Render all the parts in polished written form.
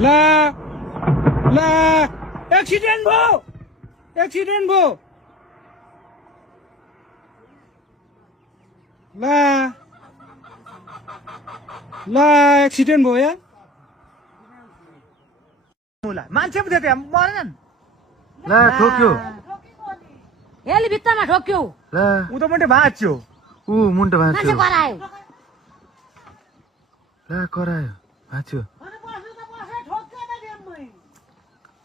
ला ला एक्सिडेन्ट भयो ला ला एक्सिडेन्ट भयो यार मान्छे पो थियो त्यहाँ मरेन ला ठोक्यो यसले भित्तामा ठोक्यो ला ऊ त मुन्टे भाँच्यो ऊ मुन्टो मान्छे भाँच्यो करायो ला करायो भाँच्यो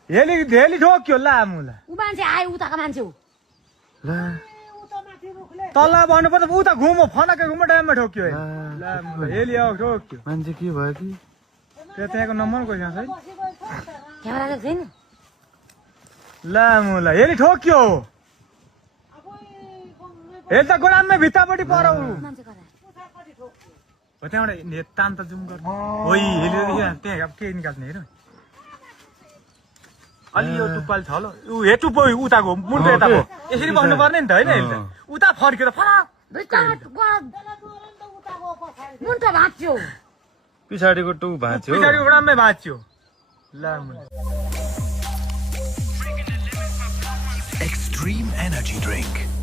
हेली ठोक्यो ला मुला ऊ मान्छे आयो उताको मान्छे हो ला तल भन्नु पर्छ उता घुमो फनाके घुमो टाइममा ठोक्यो ला ला मुला हेली आऊ ठोक्यो मान्छे के भयो कि त्यहाँको नम्बर कोही छैन क्यामेरा त छैन ला मुला हेली ठोक्यो हेल त गोडाममै भित्तापट्टि परौ मान्छे करायो हो त्यहाँबाट तान त जुम गर्नु हो हेली त्यहाँ अब के निकाल्ने हेर अलि यो टुप्पाले छ ल ऊ हे टुप्पो उताको मुन्टो यता भयो यसरी बस्नु पर्ने नि त होइन उता फर्केर फराक भित्तामा मुन्टो भाँच्यो पछाडिको टु भाँच्यो पछाडिको गोडाममै भाँच्यो ला मुला Extreme Energy Drink.